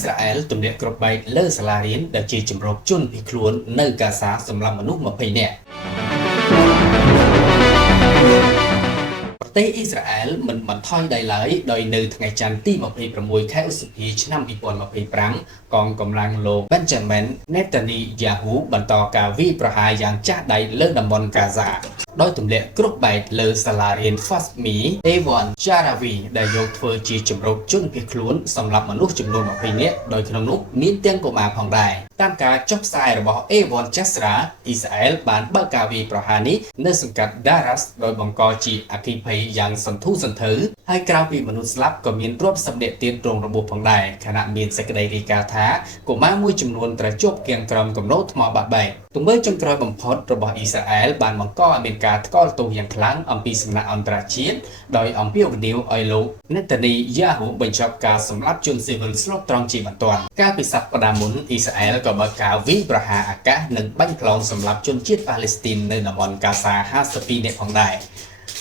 ស្រាអែលទម្លាក់គ្រាប់បែកលើសាលារៀនដែលជាជំរកជនភៀសខ្លួននៅកាហ្សាសម្រាប់មនុស្ស20នាក់ប្រទេសអ៊ីស្រាអែលមិនបន្ថយដៃឡើយដោយនៅថ្ងៃច័ន្ទទី26ខែឧសភាឆ្នាំ2025កងកម្លាំងលោក Benjamin Netanyahu បន្តការវាយប្រហារយ៉ាងចាស់ដៃលើតំបន់កាហ្សាដោយទម្លាក់គ្រាប់បែកលើសាលារៀន Fasmi Avon Jaravi ដែលយកធ្វើជាជំរកជនភៀសខ្លួនសម្រាប់មនុស្សចំនួន20នាក់ដោយក្នុងនោះមានទាំងកុមារផងដែរតាមការចុះផ្សាយរបស់ Avon Jasra អ៊ីស្រាអែលបានបើកការវាយប្រហារនេះនៅសង្កាត់ Daras ដោយបង្កជាអគ្គិភ័យយ៉ាងសន្ធោសន្ធៅហើយក្រៅពីមនុស្សស្លាប់ក៏មានទ្រព្យសម្បត្តិទៀតរងរបួសផងដែរខណៈមានសេចក្តីរាយការណ៍ថាកុមារមួយចំនួនត្រូវជាប់គាំងក្រោមគំនរថ្មបាក់បែកទង្វើចុងក្រោយបំផុតរបស់អ៊ីស្រាអែលបានបង្កឲ្យមានការថ្កោលទោសយ៉ាងខ្លាំងអំពីសំណាក់អន្តរជាតិដោយអំពាវនាវឲ្យលោក Netanyahu បញ្ចប់ការសម្លាប់ជនស៊ីវិលស្លូតត្រង់ជាបន្ទាន់កាលពីសប្តាហ៍មុនអ៊ីស្រាអែលក៏បើកការវាយប្រហារអាកាសនិងបាញ់ក្លងសម្លាប់ជនជាតិប៉ាឡេស្ទីននៅតំបន់កាហ្សា52នាក់ផងដែរ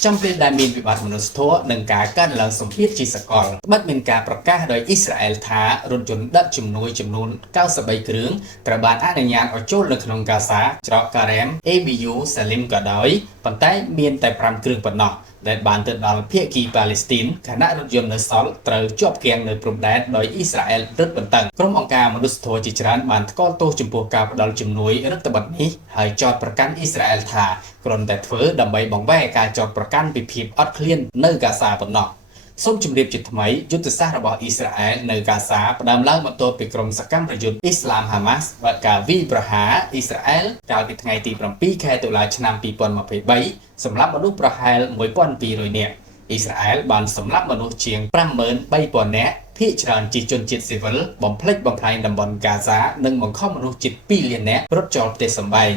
ចំពេលដែលមានវិបត្តិមនុស្សធម៌និងការកើនឡើងសម្ពាធជាសកលបាត់មានការប្រកាសដោយអ៊ីស្រាអែលថារថយន្តដឹកជំនួយចំនួន93គ្រឿងត្រូវបានអនុញ្ញាតឲ្យចូលនៅក្នុងកាហ្សាច្រកការ៉េម ABU សាលីមក៏ដោយប៉ុន្តែមានតែ5គ្រឿងប៉ុណ្ណោះដែលបានទៅដល់ភាគីប៉ាឡេស្ទីនខណៈរថយន្តនៅសល់ត្រូវជាប់គាំងនៅព្រំដែនដោយអ៊ីស្រាអែលរឹតបន្តឹងក្រុមអង្គការមនុស្សធម៌ជាច្រើនបានថ្កោលទោសចំពោះការផ្ដល់ជំនួយរដ្ឋបတ်នេះហើយចោទប្រកាន់អ៊ីស្រាអែលថាគ្រាន់តែធ្វើដើម្បីបង្វែរការចោទប្រកាន់ពីភាពអត់ឃ្លាននៅកាហ្សាប៉ុណ្ណោះសូមជម្រាបជាថ្មីយុទ្ធសាស្ត្ររបស់អ៊ីស្រាអែលនៅកាហ្សាផ្ដើមឡើងបន្ទាប់ពីក្រុមសកម្មប្រយុទ្ធអ៊ីស្លាមហាម៉ាស់បើកការវាយប្រហារអ៊ីស្រាអែលកាលពីថ្ងៃទី7ខែតុលាឆ្នាំ2023សម្រាប់មនុស្សប្រហែល1200នាក់អ៊ីស្រាអែលបានសម្លាប់មនុស្សជាង53000នាក់ភាគច្រើនជាជនជាតិស៊ីវិលបំផ្លិចបំផ្លាញតំបន់កាហ្សានិងបង្ខំមនុស្សជិត2លាននាក់រត់ចូលផ្ទះសម្បែង